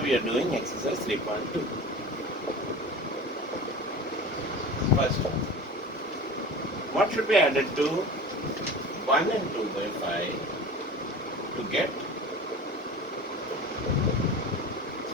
Now we are doing exercise 3.2. First, what should be added to 1 and 2 by 5 to get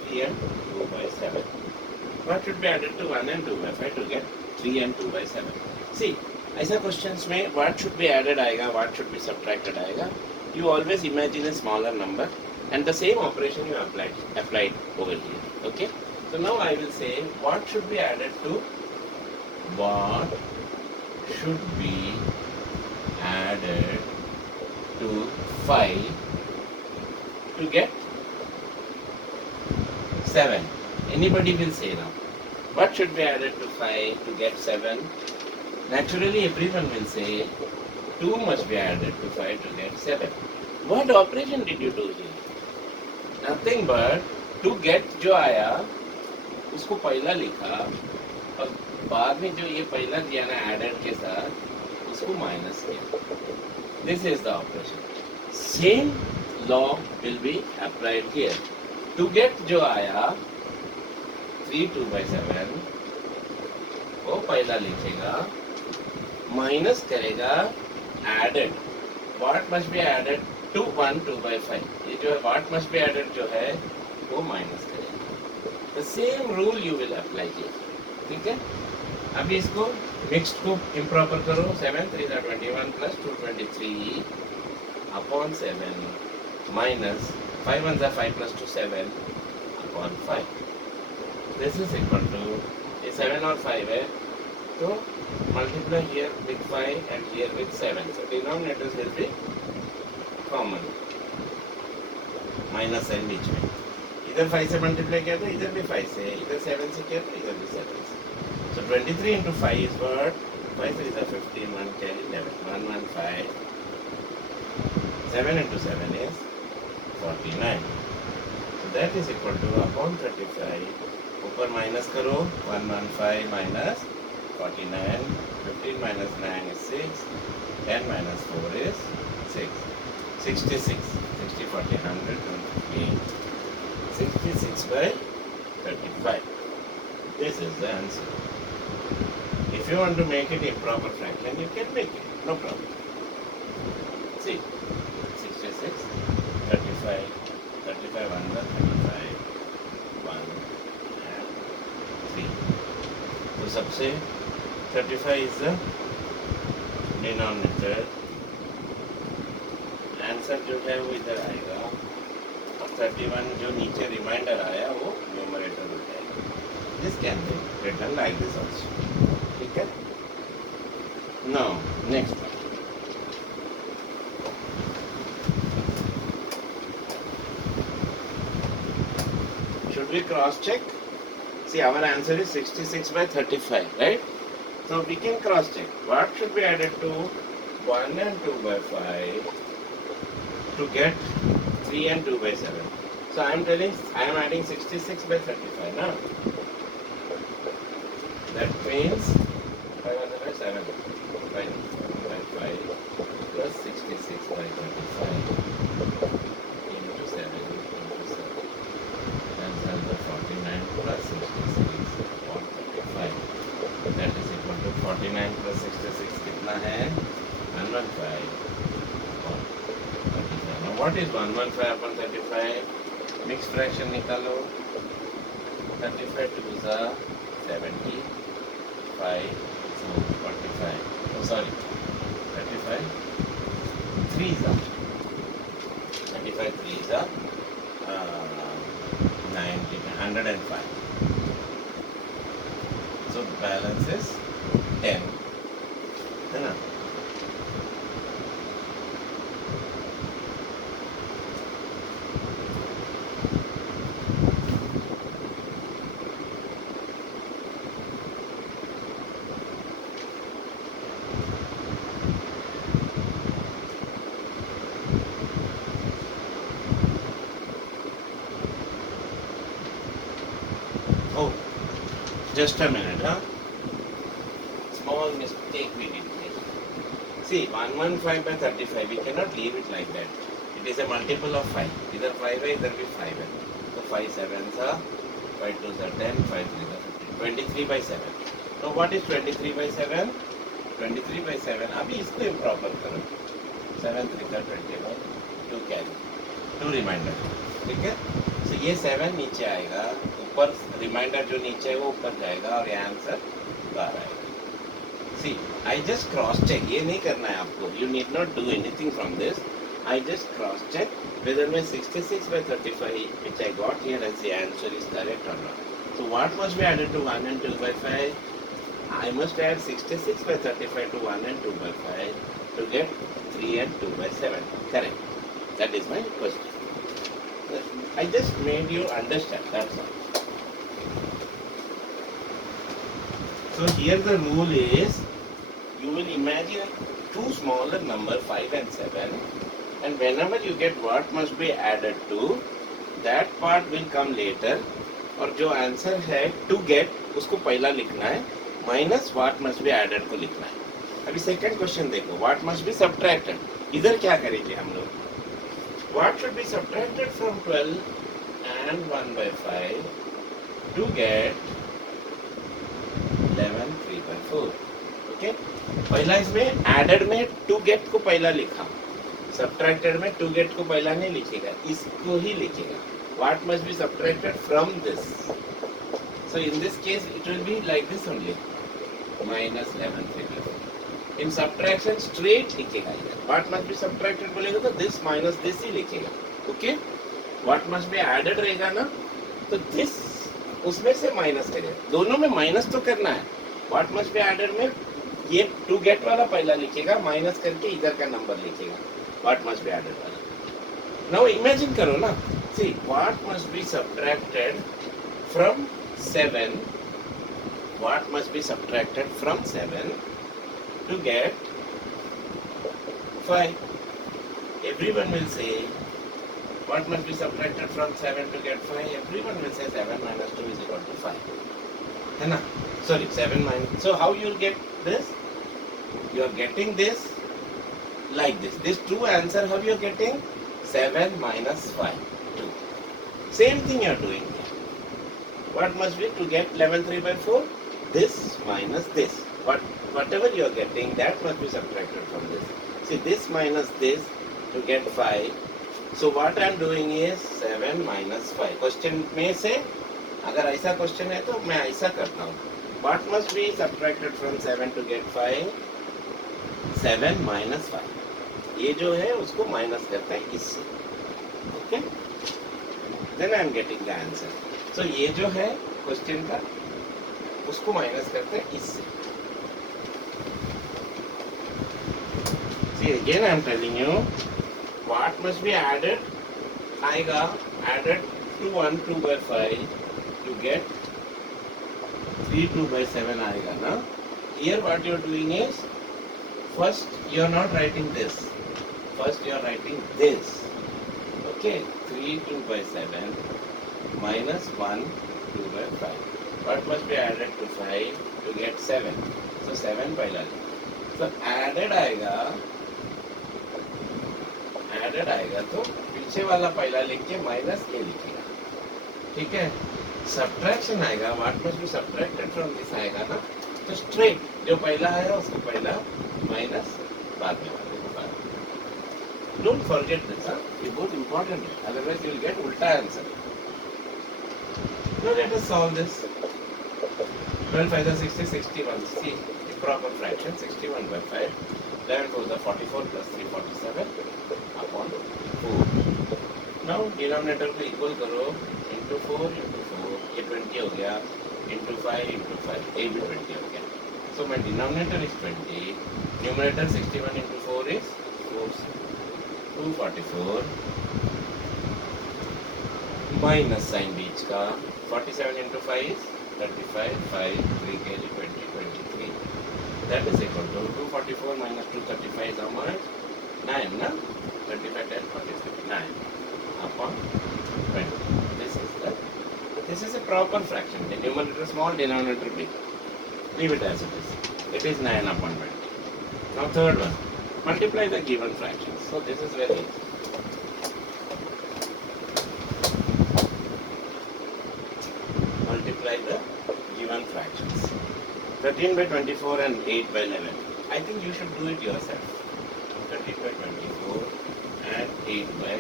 3 and 2 by 7? What should be added to 1 and 2 by 5 to get 3 and 2 by 7? See, ऐसा questions में what should be added आएगा, what should be subtracted आएगा. You always imagine a smaller number and the same operation you applied over here. Okay? So now I will say what should be added to what should be added to 5 to get 7. Anybody will say now. What should be added to 5 to get 7? Naturally everyone will say 2 must be added to 5 to get 7. What operation did you do here? Nothing but to get जो आया उसको पहला लिखा और बाद में जो ये पहला दिया ना added के साथ उसको minus किया. This is the operation. Same law will be applied here. To get जो आया 3 2 by 7 वो पहला लिखेगा minus करेगा added. What must be added to 1 2 by 5? ये जो है what must be added जो है वो minus करेगा. The same rule you will apply here. ठीक है? अभी इसको mixed को improper करो. 7 3 are 21 plus 223 upon 7 minus 5 1 are 5 plus 2 7 upon 5. This is equal to ये 7 और 5 है तो multiply here with 5 and here with 7. So denominators will be common. Minus n बीच में. इधर 5 से multiply किया था इधर भी 5 से, इधर 7 से किया था इधर भी 7 से. So 23 into 5 is what? 5 3 is 15, 1 10, 11, 1 1 5. 7 into 7 is 49. So that is equal to upon 35. ऊपर minus करो 115 minus 49. 15 minus 9 is 6. 10 minus 4 is 6. 66. 60 40 100 115. 66 by 35. This is the answer. If you want to make it improper fraction, you can make it. No problem. See. 66, 35, 35 1 35, 1 and 3. So सबसे 35 is the denominator. Answer जो है वो इधर आएगा और 31 जो नीचे reminder आया वो न्यूमरेटर हो जाएगा. This can be written like this also. ठीक है? Now next one. Should we cross check? See, our answer is 66 by 35, right? So we can cross check. What should be added to 1 and 2 by 5 to get 3 and 2 by 7? So I am adding 66 by 35 now. That means 500 by 7 by 5 plus 66 by 35 into 7 into 7. Answer the 49 plus 66 upon 35. That is equal to 49 plus 66 कितना है? 115 upon 35. Now what is 115 upon 35? Mixed fraction निकालो. 35 2s are 70. 5 so 45. Oh sorry. 35 3s are 35 3s are 90 105. So balance is 10. है ना? Oh, just a minute, huh? Small mistake we did make. See, 115 by 35, we cannot leave it like that. It is a multiple of 5. Either 5 है, इधर भी 5 है. So 5 sevens are 5 2s are 10, 5 3s are 15. 23 by 7. Now what is 23 by 7? 23 by 7. अभी इसको improper करो. 7 3s are 21. 2 carry. 2 reminder. ठीक है? So ये 7 नीचे आएगा. ऊपर reminder जो नीचे है वो ऊपर जाएगा और ये आंसर बाहर आएगा. See, I just cross check. ये नहीं करना है आपको. You need not do anything from this. I just cross check whether my 66 by 35 which I got here as the answer is correct or not. So what must be added to 1 and 2 by 5? I must add 66 by 35 to 1 and 2 by 5 to get 3 and 2 by 7. Correct. That is my question. I just made you understand. That's all. So here the rule is you will imagine two smaller number 5 and 7 and whenever you get what must be added to that part will come later और जो answer है to get उसको पहला लिखना है minus what must be added को लिखना है. अभी सेकंड क्वेश्चन देखो व्हाट मस्ट बी सब्ट्रैक्टेड. इधर क्या करेंगे हम लोग what should be subtracted from 12 and 1 by 5 to get 11 3 by 4. Okay पहला इसमें एडेड में टू गेट को पहला लिखा सब्ट्रैक्टेड में टू गेट को पहला नहीं लिखेगा इसको ही लिखेगा. What must be subtracted from this? So in this case it will be like this only. Minus 11 3 by 4. In subtraction straight लिखेगा इधर. What must be subtracted बोलेगा तो this minus this ही लिखेगा. Okay? What must be added रहेगा ना तो this उसमें से माइनस करेगा. दोनों में माइनस तो करना है. What must be added में ये टू गेट वाला पहला लिखेगा माइनस करके इधर का नंबर लिखेगा. What must be added वाला. Now imagine करो ना. See, what must be subtracted from 7? What must be subtracted from 7 to get 5? Everyone will say, what must be subtracted from 7 to get 5? Everyone will say 7 minus 2 is equal to 5. है ना? Sorry, 7 minus. So how you will get this? You are getting this like this. This true answer, how you are getting? 7 minus 5. 2. Same thing you are doing here. What must be to get 11 3 by 4? This minus this. Whatever you are getting, that must be subtracted from this. See, this minus this to get 5. So what I am doing is 7 minus 5. Question में से अगर ऐसा question है तो मैं ऐसा करता हूँ. What must be subtracted from 7 to get 5? 7 minus 5. ये जो है उसको माइनस करता है इससे. Okay then I am getting the answer. So ये जो है क्वेश्चन का उसको माइनस करते हैं इससे. See again I am telling you what must be added आएगा added to 1 2 by 5 to get 3 2 by 7 आएगा ना. Here what you are doing is first you are not writing this. First you are writing this. Okay, 3 2 by 7 minus 1 2 by 5. What must be added to 5 to get 7? So 7 पहला. So added आएगा तो पीछे वाला पहला लिख के minus ये लिखेगा. ठीक है. सब्ट्रैक्शन आएगा. What must be subtracted from this आएगा ना तो स्ट्रेट जो पहला है उसको पहला माइनस बाद में. Don't forget this, huh? It's both important. Otherwise, you will get ulta answer. Now let us solve this. 12 5 are 60, 61. See, the proper fraction 61 by 5. 11 4 are 44 plus 3 47 upon 4. Now denominator को equal करो into 4 into 4. ये 20 हो गया into 5 into 5. ये भी 20 हो गया. So my denominator is 20. Numerator 61 into 4 is 4. 244 minus sign बीच का 47 into 5 is 35 5 3 kg 20 23 that is equal to 244 minus 235 is how much 9 na 25 10 46 9 upon 20. This is a proper fraction. The numerator small, denominator big. Leave it as it is. It is 9 upon 20. Now third one. Multiply the given fractions. So this is very easy. 13 by 24 and 8 by 11. I think you should do it yourself. 13 by 24 and 8 by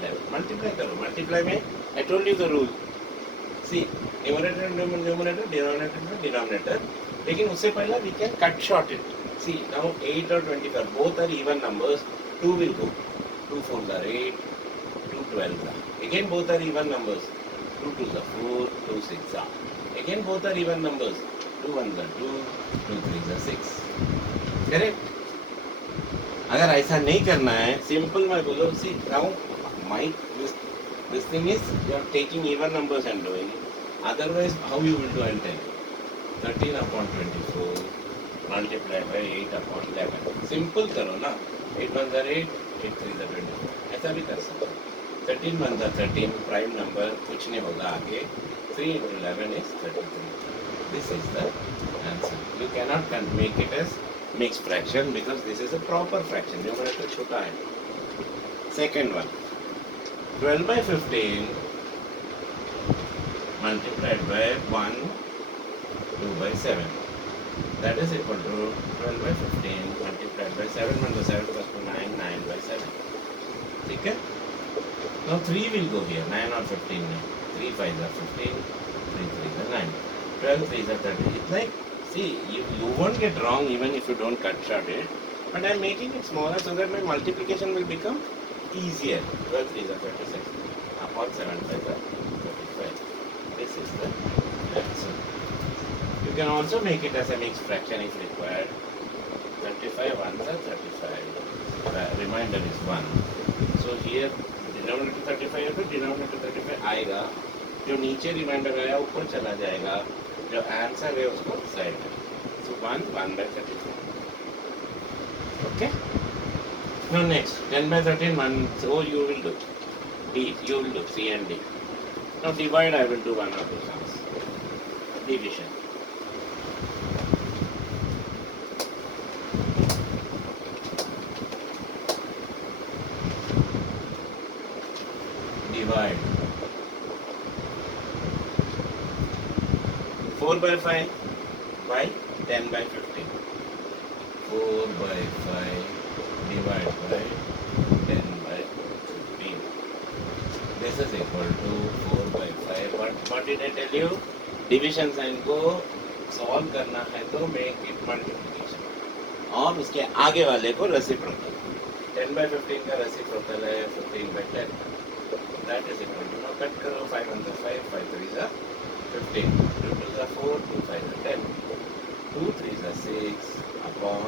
11. Multiply करो. Multiply में I told you the rule. See, numerator and numerator, denominator and denominator. लेकिन उससे पहला we can cut short it. See, now 8 or 25, both are even numbers. 2 will go. 2 4s are 8, 2 12s are. Again both are even numbers. 2 2s are 4, 2 6 are. Again both are even numbers. 2 1s are 2, 2 3s are 6. Correct? अगर ऐसा नहीं करना है, simple मैं बोलो, see now my this thing is you are taking even numbers and doing it. Otherwise, how you will do, I'll tell you. 13 upon 24 multiplied by 8 upon 11. Simple करो ना. 8 1s are 8, 8 3s are 24. ऐसा भी कर सकते हो. 13 1s are 13, prime number कुछ नहीं होगा आगे. 3 into 11 is 33. This is the answer. You cannot make it as mixed fraction because this is a proper fraction. Numerator छोटा है. Second one. 12 by 15 multiplied by 1, 2 by 7. That is equal to 12 by 15 multiplied by 7 1 to 7 plus 2 9, 9 by 7. ठीक है? Now 3 will go here. 9 or 15 now. 3 5s are 15, 3 3s are 9. 12 3s are 30. It's like, see, you won't get wrong even if you don't cut short it. But I am making it smaller so that my multiplication will become easier. 12 3s are 36. Upon 7 5s are 35. This is the answer. You can also make it as a mixed fraction if required. 25 1s are 35. The remainder is 1. So here denominator 35 है तो denominator 35 आएगा. जो नीचे reminder आया ऊपर चला जाएगा. जो आंसर है उसको साइड में. So 1 1 by 35. Okay. Now next 10 by 13 1. So you will do D. You will do C and D. Now divide. I will do one or two sums. Division. Divide 4 by 5 by 10 by 15. 4 by 5 divided by 10 by 15. This is equal to 4 by 5. What did I tell you? Division sign को solve करना है तो make it multiplication. और उसके आगे वाले को reciprocal. 10 by 15 का reciprocal है 15 by 10. That is equal to, now cut करो 5 1s are 5, 5 3s are 15, 2 2s are 4, 2 5s are 10, 2 3s are 6 upon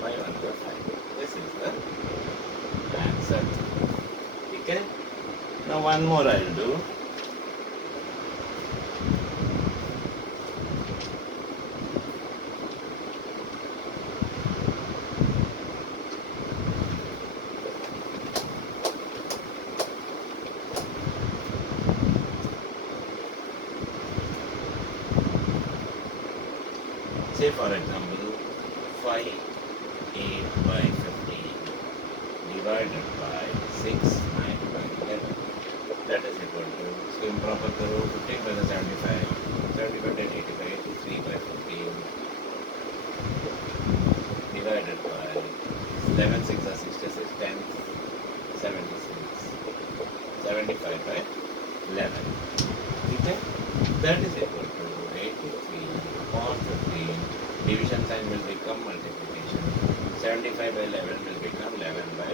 5 1s are 5. This is the answer. Okay? Now one more I will do. Say for example 5 8 by 15 divided by 6 9 by 11. That is equal to, so improper करो 15 by the 75, 75 10 85, 83 by 15 divided by 11 6 are 66, 10 76, 75 by 11. Okay? That is equal to 83 upon 15. Division sign will become multiplication. 75 by 11 will become 11 by